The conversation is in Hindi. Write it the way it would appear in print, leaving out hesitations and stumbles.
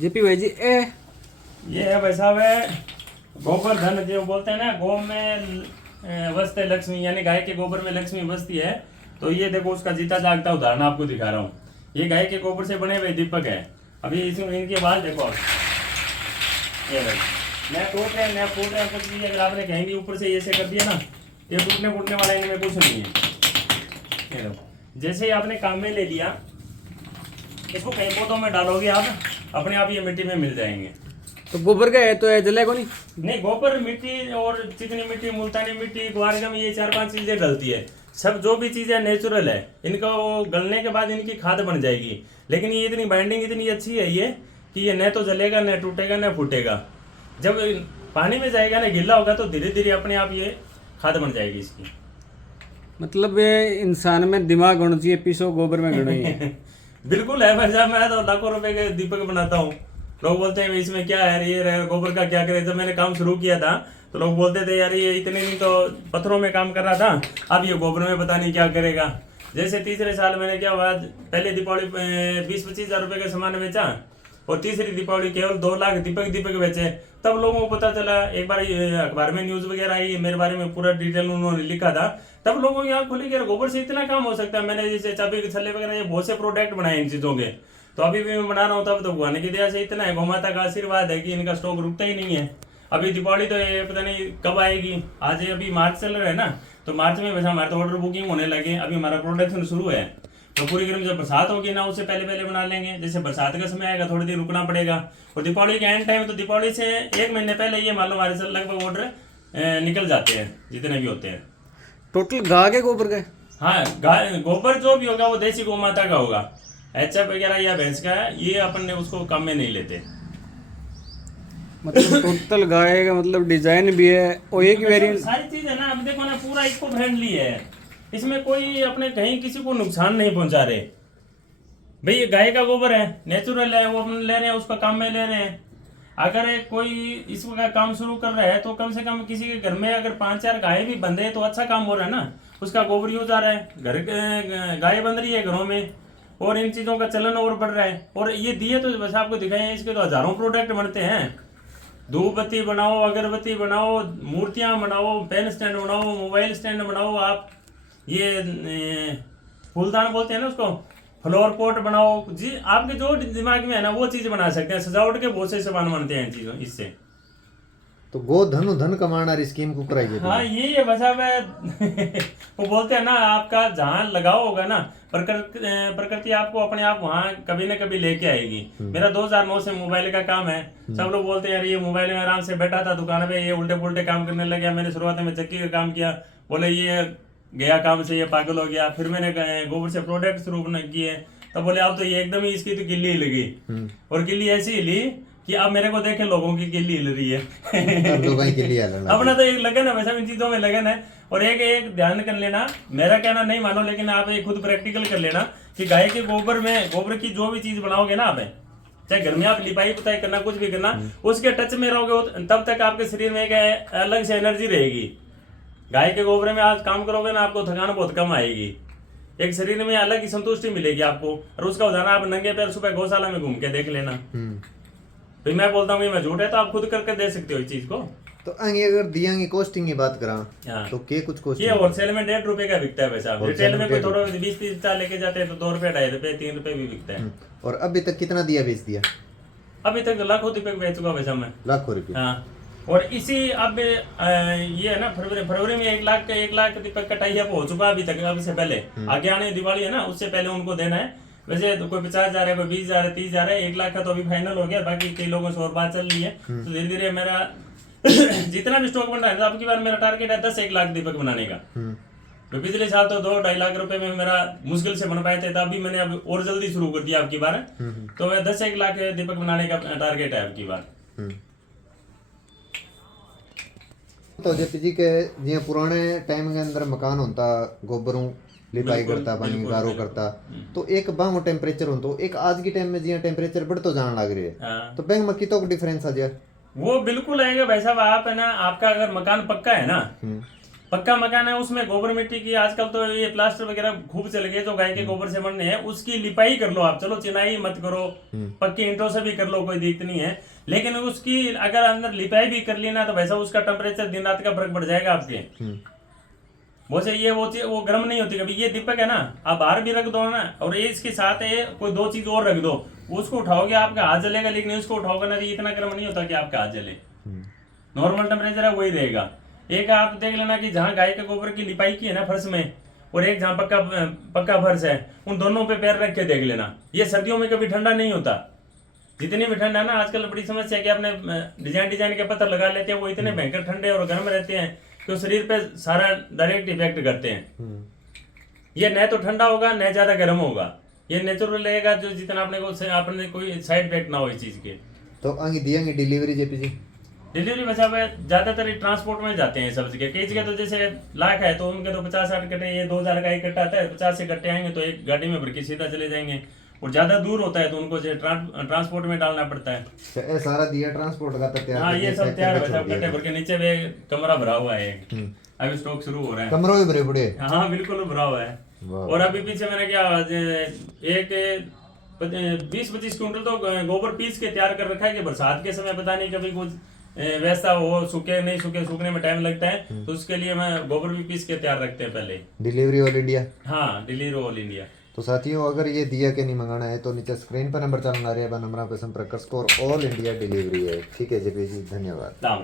जेपी भाई जी ये है भाई साहब है गोबर धन जो बोलते हैं ना, गौ में बसते लक्ष्मी, यानी गाय के गोबर में लक्ष्मी बसती है। तो ये देखो उसका जीता जागता उदाहरण आपको दिखा रहा हूँ। ये गाय के गोबर से बने हुए दीपक है। अभी इसमें इनकी आवाज देखो, ये भाई नया टूट रहे नया फूट रहे कुछ भी, अगर आपने कहीं भी ऊपर से ऐसे कर दिया ना, ये टूटने फूटने वाला इनमें कुछ नहीं है। ये देखो जैसे ही आपने काम में ले लिया, इसको कहीं पौधों में डालोगे आप, अपने आप ये मिट्टी में मिल जाएंगे। तो गोबर का है तो है जले को नहीं। नहीं, गोबर मिट्टी और चिकनी मिट्टी, मुल्तानी मिट्टी, ग्वारगम, ये 4-5 चीजें डलती है। सब जो भी चीजें नेचुरल है, इनका वो गलने के बाद इनकी खाद बन जाएगी। लेकिन ये इतनी बाइंडिंग इतनी अच्छी है ये कि ये न तो जलेगा, न टूटेगा, न फूटेगा। जब पानी में जाएगा, न गिल्ला होगा, तो धीरे धीरे अपने आप ये खाद बन जाएगी इसकी। मतलब ये इंसान में दिमाग होना चाहिए, पीसो गोबर में गड़ो ही। बिल्कुल है भाई साहब, मैं तो लाखों रुपए के दीपक बनाता हूँ। लोग बोलते हैं इसमें क्या है, ये गोबर का क्या करे। जब मैंने काम शुरू किया था तो लोग बोलते थे यार ये इतने दिन तो पत्थरों में काम कर रहा था, अब ये गोबर में पता नहीं क्या करेगा। जैसे तीसरे साल मैंने क्या हुआ, पहले दीपावली 20-25 हज़ार रुपये का सामान बेचा, और तीसरी दीपावली केवल 2 लाख दीपक बेचे। तब लोगों को पता चला, एक बार अखबार में न्यूज वगैरह आई, मेरे बारे में पूरा डिटेल उन्होंने लिखा था। तब लोगों की आँख खुली कि गोबर से इतना काम हो सकता है। मैंने जैसे चाबी के छल्ले वगैरह, ये बहुत से प्रोडक्ट बनाए इन चीज़ों के। तो अभी भी मैं बना रहा हूँ, तब तो भगवान की दया से इतना है, गौ माता का आशीर्वाद है कि इनका स्टॉक रुकता ही नहीं है। अभी दीपावली तो ये पता नहीं कब आएगी। आज अभी मार्च चल रहा है ना, तो मार्च में वैसे हमारे तो ऑर्डर बुकिंग होने लगे, अभी हमारा प्रोडक्शन शुरू है। तो पूरी गर्म जब बरसात होगी ना, उससे पहले पहले बना लेंगे। जैसे बरसात का समय आएगा, थोड़ी देर रुकना पड़ेगा। और दीपावली के एंड टाइम, तो दीपावली से 1 महीने पहले ये मान लो हमारे से लगभग ऑर्डर निकल जाते हैं, जितने भी होते हैं। टोटल गाय के गोबर का। हाँ, गाय गोबर जो भी होगा वो देसी गौ माता का होगा। एचएफ वगैरह या भैंस का है, ये अपन ने उसको काम में नहीं लेते। मतलब टोटल गाय का मतलब डिजाइन भी है और एक वेरिएंट सारी चीज है ना। अब देखो ना, पूरा इको फ्रेंडली है, इसमें कोई अपने कहीं किसी को नुकसान नहीं पहुंचा रहे। भाई ये गाय का गोबर है, नेचुरल है, वो अपन ले रहे हैं, उसका काम में ले रहे हैं। अगर कोई इसका काम शुरू कर रहा है तो कम से कम किसी के घर में अगर 5-4 गाय भी बंधे हैं तो अच्छा काम हो रहा है ना। उसका गोबर यूज आ रहा है, घर गाय बंध रही है घरों में, और इन चीज़ों का चलन और बढ़ रहा है। और ये दिए तो बस आपको दिखाए हैं, इसके तो हजारों प्रोडक्ट बनते हैं। धूप बत्ती बनाओ, अगरबत्ती बनाओ, मूर्तियाँ बनाओ, पेन स्टैंड बनाओ, मोबाइल स्टैंड बनाओ, आप ये फूलदान बोलते हैं ना उसको, फ्लावर पॉट बनाओ जी। आपके जो दिमाग में है ना वो चीज़ बना सकते हैं। सजावट के बहुत से सामान बनते हैं इन चीज़ों इससे। तो गो धनु धन कमाना स्कीम को कराइए। हाँ, ये बसा मैं वो बोलते हैं ना, आपका जहाँ लगाओ होगा ना, प्रकृति आपको अपने आप वहाँ कभी ना कभी लेके आएगी। मेरा 2009 से मोबाइल का काम है। सब लोग बोलते हैं यार ये मोबाइल में आराम से बैठा था दुकान पे, ये उल्टे पुल्टे काम करने लग गया। मैंने शुरुआत में चक्की का काम किया, बोले ये गया काम से, ये पागल हो गया। फिर मैंने गोबर से प्रोडक्ट शुरू किए, तब बोले अब तो ये एकदम ही इसकी तो गिल्ली हिल गई। और गिल्ली ऐसी हिली कि अब मेरे को देखे लोगों की गिल्ली हिल रही है। अपना तो एक लगन है वैसा, इन चीजों में लगन है। और एक ध्यान कर लेना, मेरा कहना नहीं मानो, लेकिन आप एक खुद प्रैक्टिकल कर लेना कि गाय के गोबर में, गोबर की जो भी चीज बनाओगे ना आप, चाहे घर में आप लिपाई पुताई करना, कुछ भी करना, उसके टच में रहोगे तब तक आपके शरीर में एक अलग से एनर्जी रहेगी। गाय के गोबर में आज काम करोगे ना, आपको थकान बहुत कम आएगी, एक शरीर में अलग ही संतुष्टि मिलेगी आपको। और उसका उदाहरण आप नंगे पैर सुबह गौशाला में घूम के देख लेना। तो मैं बोलता हूँ मैं झूठ है, तो आप खुद करके दे सकते हो इस चीज को। तो अगर दिया की कॉस्टिंग की बात करा, हाँ, तो के कुछ कॉस्टिंग ये होलसेल में 1.5 रुपए का बिकता है वैसा। रिटेल में कोई थोड़ा 20-30 लेके जाते हैं तो 2 रुपए, 2.5 रुपए, 3 रुपए भी बिकता है। और अभी तक कितना दिया बेच दिया? अभी तक लाखों रुपए बेच चुका वैसा मैं, लाखों रुपए। हाँ। और इसी अब ये है ना, फरवरी में 1 लाख दीपक का टाई अप हो चुका अभी तक। अभी से पहले आगे आने दिवाली है ना, उससे पहले उनको देना है। वैसे तो कोई 50,000 है, कोई 20,000 है, 30,000 है, 1 लाख का तो अभी फाइनल हो गया। बाकी कई लोगों से और बात चल रही है, तो धीरे धीरे मेरा जितना भी स्टॉक बन रहा है, तो आपकी बार मेरा टारगेट है 10-1 लाख दीपक बनाने का। तो पिछले साल तो 2-2.5 लाख रुपए में मेरा मुश्किल से बन पाए थे, तो अभी मैंने अब और जल्दी शुरू कर दिया आपकी बार। तो मैं 10-1 लाख दीपक बनाने का टारगेट है आपकी बार। तो जेपी जी के जी पुराने टाइम के अंदर मकान होता, गोबरों लिपाई करता, पानी गारो करता, तो एक बांगो टेम्परेचर हो, तो एक आज की टाइम में जी टेम्परेचर बढ़ तो जाने लग रही है। तो बैंक में कितो डिफरेंस आ जाए? वो बिल्कुल आएगा भाई साहब। आप है ना, आपका अगर मकान पक्का है ना, पक्का मकान है उसमें गोबर मिट्टी की, आजकल तो ये प्लास्टर वगैरह खूब चल गए जो गाय के गोबर से बनने हैं, उसकी लिपाई कर लो आप, चलो चिनाई मत करो, पक्की ईंटों से भी कर लो, कोई दिक्कत नहीं है, लेकिन उसकी अगर अंदर लिपाई भी कर ली ना तो वैसा उसका टेम्परेचर दिन रात का फर्क पड़ जाएगा आपके। वो से ये वो गर्म नहीं होती कभी। ये दीपक है ना, आप बाहर भी रख दो ना, और ये इसके साथ है कोई 2 चीज और रख दो, उसको उठाओगे आपका हाथ जलेगा, लेकिन उसको उठाओगे ना तो ये इतना गर्म नहीं होता कि आपका हाथ जले। नॉर्मल टेम्परेचर है वही रहेगा। एक आप देख लेना कि जहाँ गाय के गोबर की लिपाई की है ना फर्श में, और एक जहाँ पक्का फर्श है, उन दोनों पे पैर रख के देख लेना, ये सर्दियों में कभी ठंडा नहीं होता। जितनी भी ठंडा है ना, आजकल बड़ी समस्या है कि आपने डिजाइन के पत्थर लगा लेते हैं, वो इतने भयंकर ठंडे और गर्म रहते हैं कि शरीर पे सारा डायरेक्ट इफेक्ट करते हैं। ये न तो ठंडा होगा न ज्यादा गर्म होगा, ये नेचुरल रहेगा, जो जितना आपने कोई साइड इफेक्ट ना हो इस चीज के। तो आगे दियांगे डिलीवरी जेपी जी? डिलीवरी बचा हुआ ज्यादातर ट्रांसपोर्ट में जाते हैं सब जगह। कई जगह तो जैसे लाख है तो उनके तो 50-60 कट्टे, ये 2000 का एक कट्टा आता है, 50 से कट्टे आएंगे तो एक गाड़ी में भर के सीधा चले जाएंगे। और ज्यादा दूर होता है तो उनको ट्रांसपोर्ट में डालना पड़ता है। तो ये सारा दिया ट्रांसपोर्ट का तो तैयार? हाँ ये सब तैयार है, कट्टे भर के नीचे भी कमरा भरा हुआ है, अभी स्टॉक शुरू हो रहा है। कमरों भी भरे पड़े? हाँ बिल्कुल भरा हुआ है। और अभी पीछे मैंने क्या एक 20-25 क्विंटल तो गोबर पीस के तैयार कर रखा है कि बरसात के समय पता नहीं कभी कुछ वैसा हो, सूखे नहीं सूखे, सूखने में टाइम लगता है, तो उसके लिए मैं गोबर भी पीस के तैयार रखते हैं पहले। Delivery all India? हाँ डिलीवरी ऑल इंडिया। तो साथियों अगर ये दिया के नहीं मंगाना है तो नीचे स्क्रीन पर नंबर चल रहा है, नंबर पे संपर्क कर, और ऑल इंडिया डिलीवरी है। ठीक है जेपी जी, धन्यवाद। राम राम।